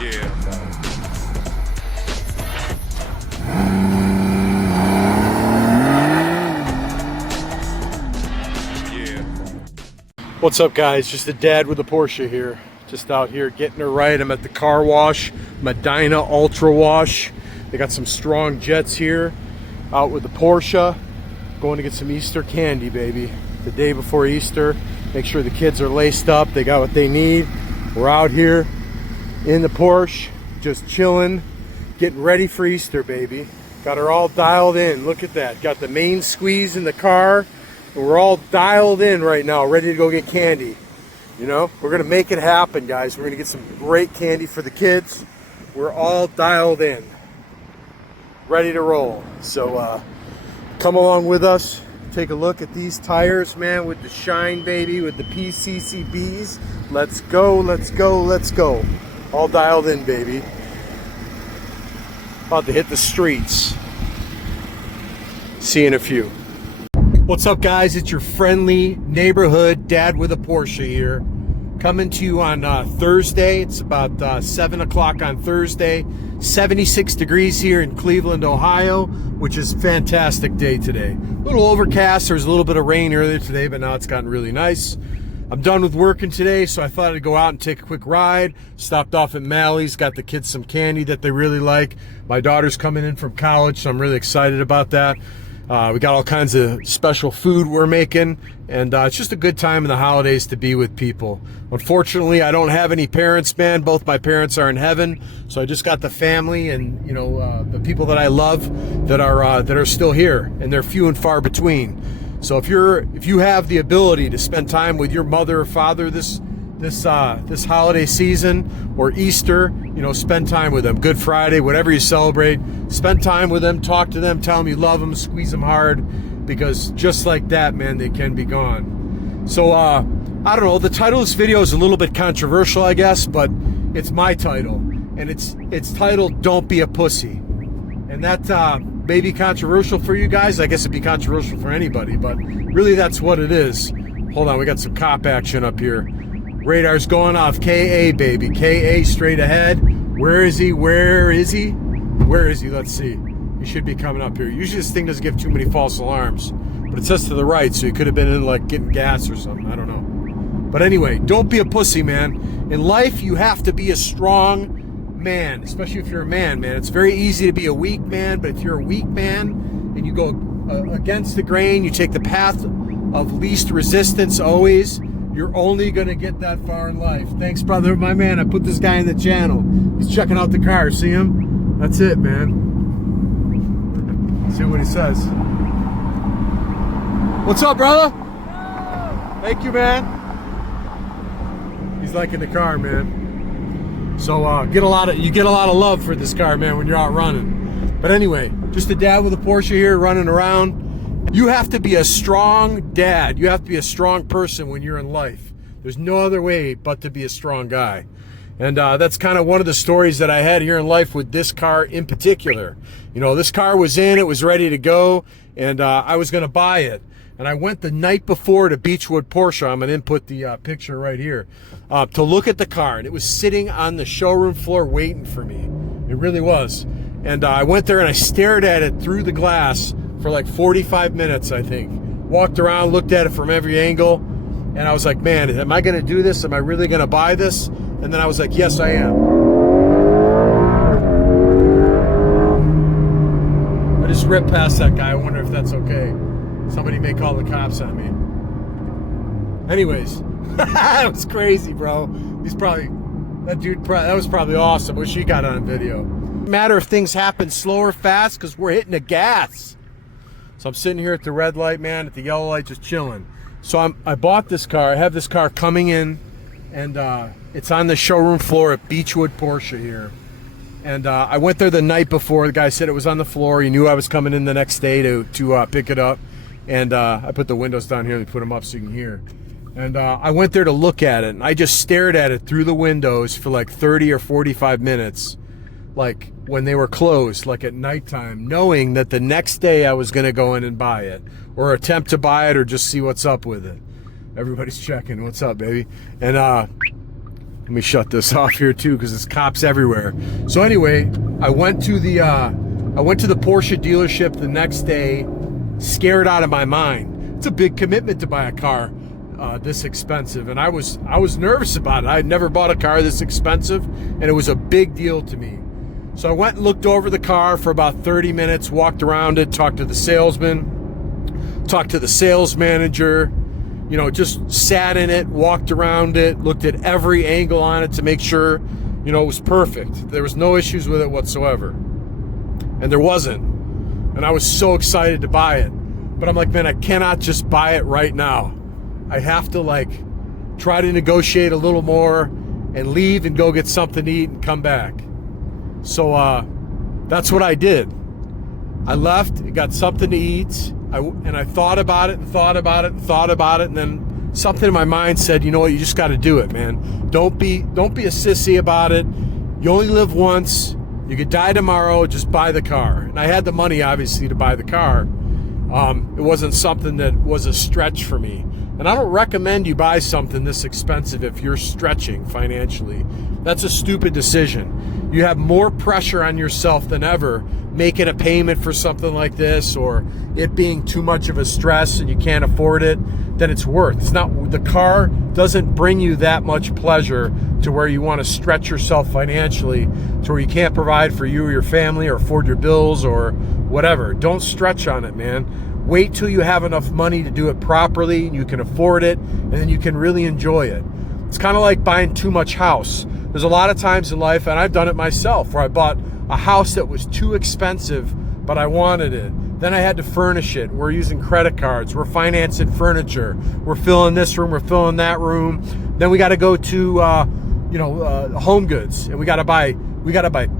Yeah. What's up, guys? Just a dad with a Porsche here. Just out here getting her right. I'm at the car wash, Medina Ultra Wash. They got some strong jets here. Out with the Porsche. Going to get some Easter candy, baby. The day before Easter. Make sure the kids are laced up. They got what they need. We're out here in the Porsche, just chilling, getting ready for Easter, baby. Got her all dialed in. Look at that. Got the main squeeze in the car. And we're all dialed in right now, ready to go get candy. You know, we're gonna make it happen, guys. We're gonna get some great candy for the kids. We're all dialed in, ready to roll. So come along with us. Take a look at these tires, man, with the shine, baby, with the PCCBs. Let's go, let's go, let's go. All dialed in, baby. About to hit the streets. See you in a few. What's up, guys? It's your friendly neighborhood dad with a Porsche here. Coming to you on Thursday. It's about 7 o'clock on Thursday. 76 degrees here in Cleveland, Ohio, which is a fantastic day today. A little overcast. There was a little bit of rain earlier today, but now it's gotten really nice. I'm done with working today, so I thought I'd go out and take a quick ride. Stopped off at Mally's, got the kids some candy that they really like. My daughter's coming in from college, so I'm really excited about that. We got all kinds of special food we're making, and it's just a good time in the holidays to be with people. Unfortunately, I don't have any parents, man. Both my parents are in heaven, so I just got the family and, you know, the people that I love that are still here, and they're few and far between. So if you have the ability to spend time with your mother or father this holiday season or Easter, you know, spend time with them. Good Friday, whatever you celebrate, spend time with them, talk to them, tell them you love them, squeeze them hard, because just like that, man, they can be gone. So I don't know, the title of this video is a little bit controversial, I guess, but it's my title, and it's titled "Don't Be a Pussy." And that may be controversial for you guys. I guess it'd be controversial for anybody, but really that's what it is. Hold on, we got some cop action up here. Radar's going off. KA, baby. KA straight ahead. Where is he? Where is he? Where is he? Let's see. He should be coming up here. Usually this thing doesn't give too many false alarms, but it says to the right, so he could have been in like getting gas or something. I don't know. But anyway, don't be a pussy, man. In life, you have to be a strong man, especially if you're a man, man. It's very easy to be a weak man, but if you're a weak man and you go against the grain, you take the path of least resistance always, you're only going to get that far in life. Thanks, brother. My man, I put this guy in the channel. He's checking out the car. See him? That's it, man. See what he says. What's up, brother? Thank you, man. He's liking the car, man. So you get a lot of love for this car, man, when you're out running. But anyway, just a dad with a Porsche here running around. You have to be a strong dad. You have to be a strong person when you're in life. There's no other way but to be a strong guy. And that's kind of one of the stories that I had here in life with this car in particular. You know, this car was in, it was ready to go, and I was going to buy it. And I went the night before to Beechwood Porsche. I'm going to input the picture right here to look at the car. And it was sitting on the showroom floor waiting for me. It really was. And I went there and I stared at it through the glass for like 45 minutes, I think. Walked around, looked at it from every angle, and I was like, man, am I going to do this? Am I really going to buy this? And then I was like, yes, I am. I just ripped past that guy. I wonder if that's okay. Somebody may call the cops on me. Anyways, that was crazy, bro. That was probably awesome. Wish he got on video. Matter if things happen slow or fast, because we're hitting the gas. So I'm sitting here at the red light, man, at the yellow light, just chilling. So I bought this car. I have this car coming in, and it's on the showroom floor at Beechwood Porsche here. And I went there the night before. The guy said it was on the floor. He knew I was coming in the next day to pick it up. And I put the windows down here. Let me put them up so you can hear. And I went there to look at it, and I just stared at it through the windows for like 30 or 45 minutes, like when they were closed, like at nighttime, knowing that the next day I was going to go in and buy it, or attempt to buy it, or just see what's up with it. Everybody's checking. What's up, baby? And Let me shut this off here too, because there's cops everywhere. So anyway, I went to the Porsche dealership the next day, scared out of my mind. It's a big commitment to buy a car this expensive, and I was nervous about it. I had never bought a car this expensive, and it was a big deal to me. So I went and looked over the car for about 30 minutes, walked around it, talked to the salesman, talked to the sales manager, you know, just sat in it, walked around it, looked at every angle on it to make sure, you know, it was perfect. There was no issues with it whatsoever. And there wasn't. And I was so excited to buy it. But I'm like, man, I cannot just buy it right now. I have to like try to negotiate a little more and leave and go get something to eat and come back. So that's what I did. I left, got something to eat, and I thought about it and thought about it and thought about it, and then something in my mind said, you know what, you just got to do it, man. Don't be a sissy about it. You only live once. You could die tomorrow. Just buy the car. And I had the money, obviously, to buy the car. It wasn't something that was a stretch for me. And I don't recommend you buy something this expensive if you're stretching financially. That's a stupid decision. You have more pressure on yourself than ever making a payment for something like this, or it being too much of a stress and you can't afford it, than it's worth. It's not, the car doesn't bring you that much pleasure to where you want to stretch yourself financially to where you can't provide for you or your family or afford your bills or whatever. Don't stretch on it, man. Wait till you have enough money to do it properly and you can afford it, and then you can really enjoy it. It's kind of like buying too much house. There's a lot of times in life, and I've done it myself, where I bought a house that was too expensive, but I wanted it. Then I had to furnish it. We're using credit cards. We're financing furniture. We're filling this room. We're filling that room. Then we got to go to, Home Goods, and we got to buy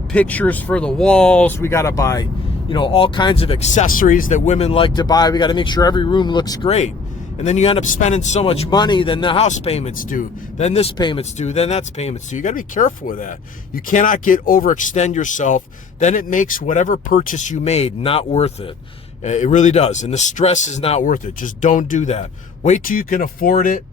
pictures for the walls. We got to buy, all kinds of accessories that women like to buy. We got to make sure every room looks great. And then you end up spending so much money, then the house payment's due, then this payment's due, then that's payment's due. You got to be careful with that. You cannot overextend yourself. Then it makes whatever purchase you made not worth it. It really does. And the stress is not worth it. Just don't do that. Wait till you can afford it.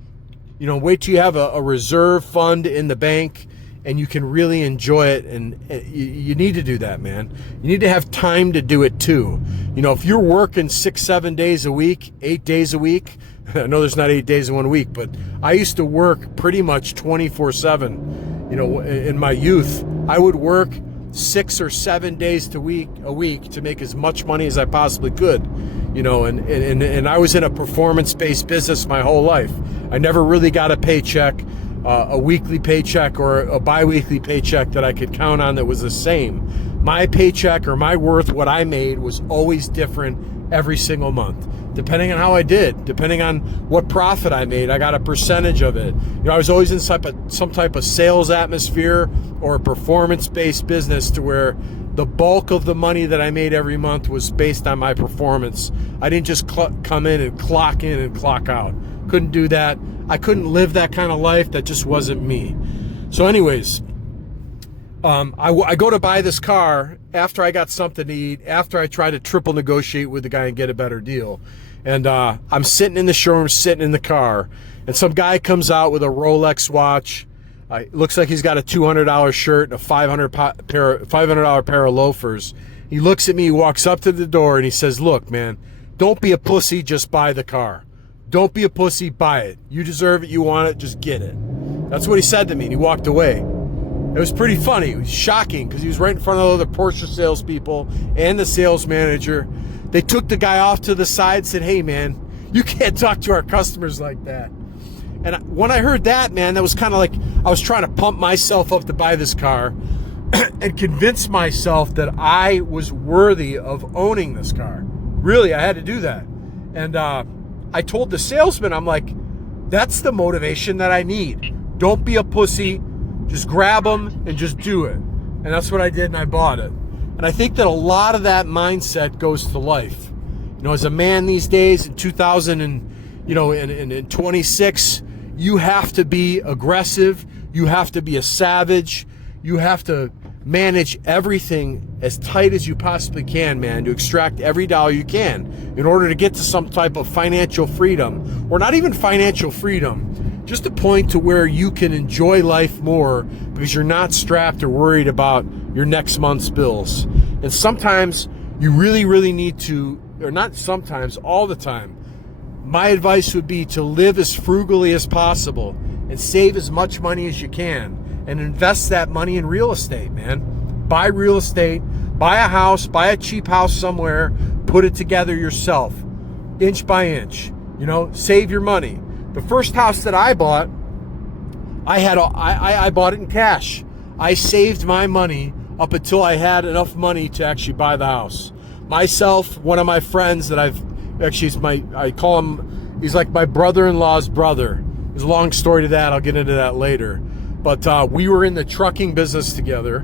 Wait till you have a reserve fund in the bank and you can really enjoy it. And you need to do that, man. You need to have time to do it too. If you're working 6-7 days a week, 8 days a week, I know there's not 8 days in 1 week, but I used to work pretty much 24/7. In my youth, I would work 6 or 7 days a week to make as much money as I possibly could. And I was in a performance-based business my whole life. I never really got a paycheck, a weekly paycheck or a bi-weekly paycheck that I could count on that was the same. My paycheck or my worth, what I made, was always different every single month. Depending on how I did, depending on what profit I made, I got a percentage of it. I was always in some type of sales atmosphere or a performance-based business to where the bulk of the money that I made every month was based on my performance. I didn't just come in and clock out. Couldn't do that. I couldn't live that kind of life. That just wasn't me. So anyways, I go to buy this car after I got something to eat, after I tried to triple negotiate with the guy and get a better deal. And I'm sitting in the showroom, sitting in the car, and some guy comes out with a Rolex watch. Looks like he's got a $200 shirt and a $500 pair of loafers. He looks at me, he walks up to the door, and he says, "Look, man, don't be a pussy, just buy the car. Don't be a pussy, buy it. You deserve it, you want it, just get it." That's what he said to me, and he walked away. It was pretty funny. It was shocking because he was right in front of all the Porsche salespeople and the sales manager. They took the guy off to the side and said, "Hey, man, you can't talk to our customers like that." And when I heard that, man, that was kind of like I was trying to pump myself up to buy this car and convince myself that I was worthy of owning this car. Really, I had to do that. And I told the salesman, I'm like, that's the motivation that I need. Don't be a pussy. Just grab them and just do it. And that's what I did, and I bought it. And I think that a lot of that mindset goes to life. As a man these days in 2026, you have to be aggressive. You have to be a savage. You have to manage everything as tight as you possibly can, man, to extract every dollar you can in order to get to some type of financial freedom, or not even financial freedom, just a point to where you can enjoy life more because you're not strapped or worried about your next month's bills. And sometimes you really, really need to, or not sometimes, all the time, my advice would be to live as frugally as possible and save as much money as you can and invest that money in real estate, man. Buy real estate, buy a house, buy a cheap house somewhere, put it together yourself, inch by inch, save your money. The first house that I bought, I bought it in cash. I saved my money up until I had enough money to actually buy the house. Myself, one of my friends that I call him, he's like my brother-in-law's brother. There's a long story to that. I'll get into that later. But we were in the trucking business together,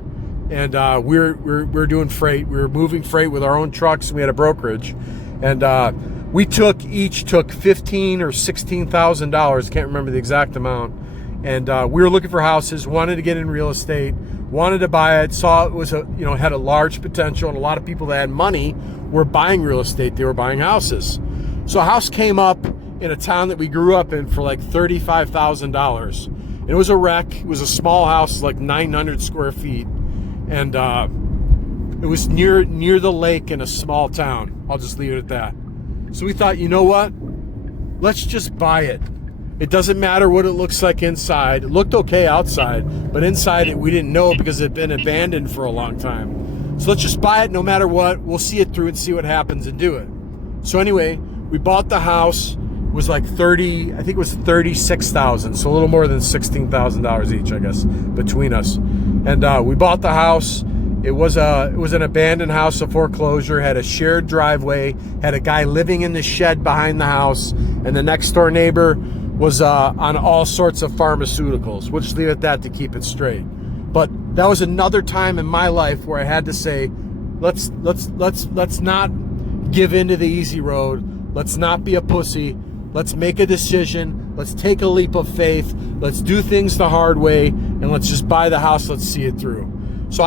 and we're doing freight. We were moving freight with our own trucks. We had a brokerage, and we each took $15,000 or $16,000. Can't remember the exact amount. And we were looking for houses, wanted to get in real estate, wanted to buy it, saw it was had a large potential, and a lot of people that had money were buying real estate. They were buying houses. So a house came up in a town that we grew up in for like $35,000. It was a wreck. It was a small house, like 900 square feet, and it was near the lake in a small town. I'll just leave it at that. So we thought, you know what? Let's just buy it. It doesn't matter what it looks like inside. It looked okay outside, but inside we didn't know because it had been abandoned for a long time. So let's just buy it no matter what. We'll see it through and see what happens and do it. So anyway, we bought the house. It was like $36,000, so a little more than $16,000 each, I guess, between us. And we bought the house. It was an abandoned house, a foreclosure, had a shared driveway, had a guy living in the shed behind the house, and the next door neighbor was on all sorts of pharmaceuticals. We'll just leave it at that to keep it straight. But that was another time in my life where I had to say, let's not give in to the easy road. Let's not be a pussy. Let's make a decision. Let's take a leap of faith. Let's do things the hard way, and let's just buy the house. Let's see it through. So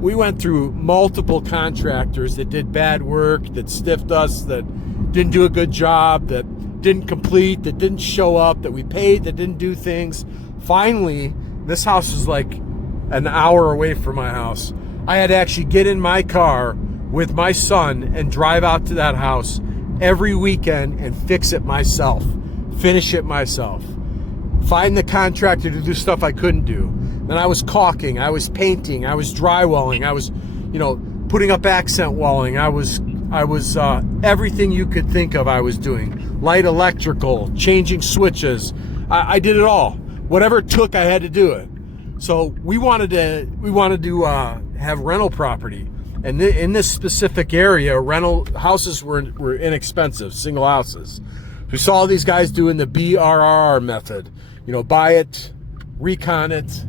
we went through multiple contractors that did bad work, that stiffed us, that didn't do a good job, that didn't complete, that didn't show up, that we paid, that didn't do things. Finally, this house was like an hour away from my house. I had to actually get in my car with my son and drive out to that house every weekend and fix it myself, finish it myself, find the contractor to do stuff I couldn't do. Then I was caulking, I was painting, I was drywalling, I was, putting up accent walling. I was everything you could think of I was doing. Light electrical, changing switches. I did it all. Whatever it took, I had to do it. So we wanted to have rental property. And in this specific area, rental houses were inexpensive, single houses. We saw these guys doing the BRRR method. Buy it, recon it,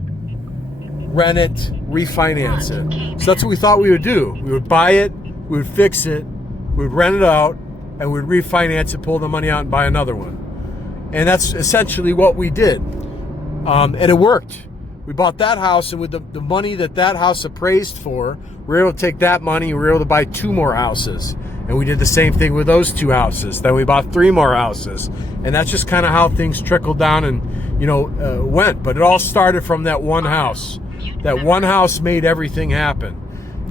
rent it, refinance it. So that's what we thought we would do. We would buy it, we would fix it, we would rent it out, and we'd refinance it, pull the money out, and buy another one. And that's essentially what we did. And it worked. We bought that house, and with the money that house appraised for, we were able to take that money, we were able to buy 2 more houses. And we did the same thing with those 2 houses. Then we bought 3 more houses. And that's just kind of how things trickled down and, went. But it all started from that one house. That one house made everything happen.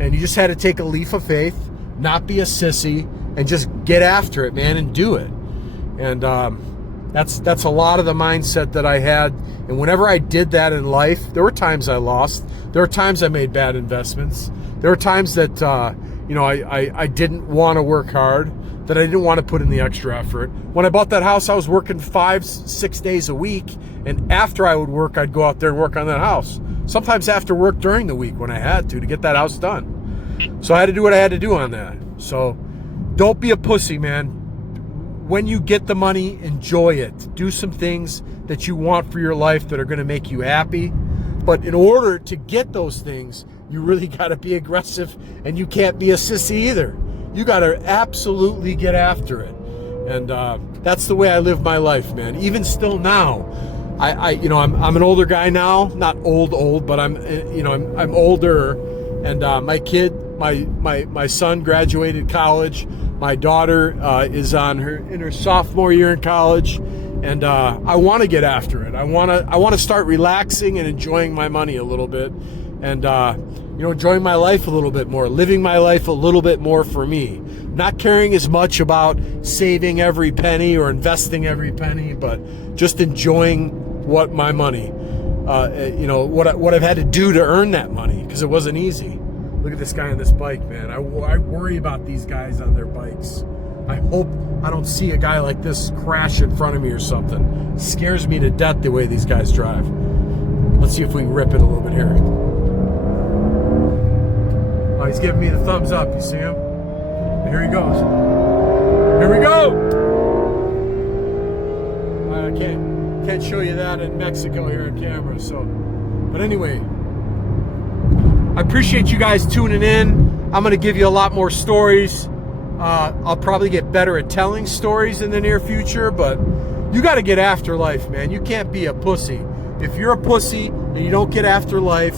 And you just had to take a leap of faith, not be a sissy, and just get after it, man, and do it. And that's a lot of the mindset that I had. And whenever I did that in life, there were times I lost. There were times I made bad investments. There were times that I didn't want to work hard, that I didn't want to put in the extra effort. When I bought that house, I was working 5-6 days a week, and after I would work, I'd go out there and work on that house. Sometimes after work during the week when I had to get that house done. So I had to do what I had to do on that. So don't be a pussy, man. When you get the money, enjoy it. Do some things that you want for your life that are going to make you happy. But in order to get those things, you really got to be aggressive, and you can't be a sissy either. You got to absolutely get after it. And that's the way I live my life, man. Even still now, I'm an older guy now, not old, but I'm older. And my kid, my son graduated college. My daughter is in her sophomore year in college, And I want to get after it. I want to start relaxing and enjoying my money a little bit, and enjoying my life a little bit more, living my life a little bit more for me. Not caring as much about saving every penny or investing every penny, but just enjoying what my money, what I've had to do to earn that money, because it wasn't easy. Look at this guy on this bike, man. I worry about these guys on their bikes. I hope I don't see a guy like this crash in front of me or something. It scares me to death the way these guys drive. Let's see if we can rip it a little bit here. Oh, he's giving me the thumbs up. You see him? Here he goes. Here we go! I can't show you that in Mexico here on camera. But anyway, I appreciate you guys tuning in. I'm going to give you a lot more stories. I'll probably get better at telling stories in the near future, but you got to get after life, man. You can't be a pussy. If you're a pussy and you don't get after life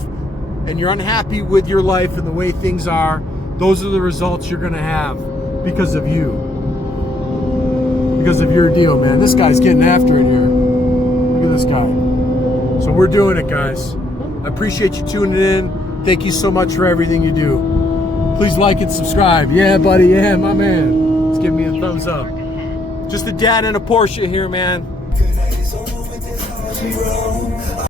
and you're unhappy with your life and the way things are, those are the results you're going to have because of you. Because of your deal, man. This guy's getting after it here. Look at this guy. So we're doing it, guys. I appreciate you tuning in. Thank you so much for everything you do. Please like and subscribe. Yeah, buddy. Yeah, my man. Let's give me a thumbs up. Just a dad in a Porsche here, man.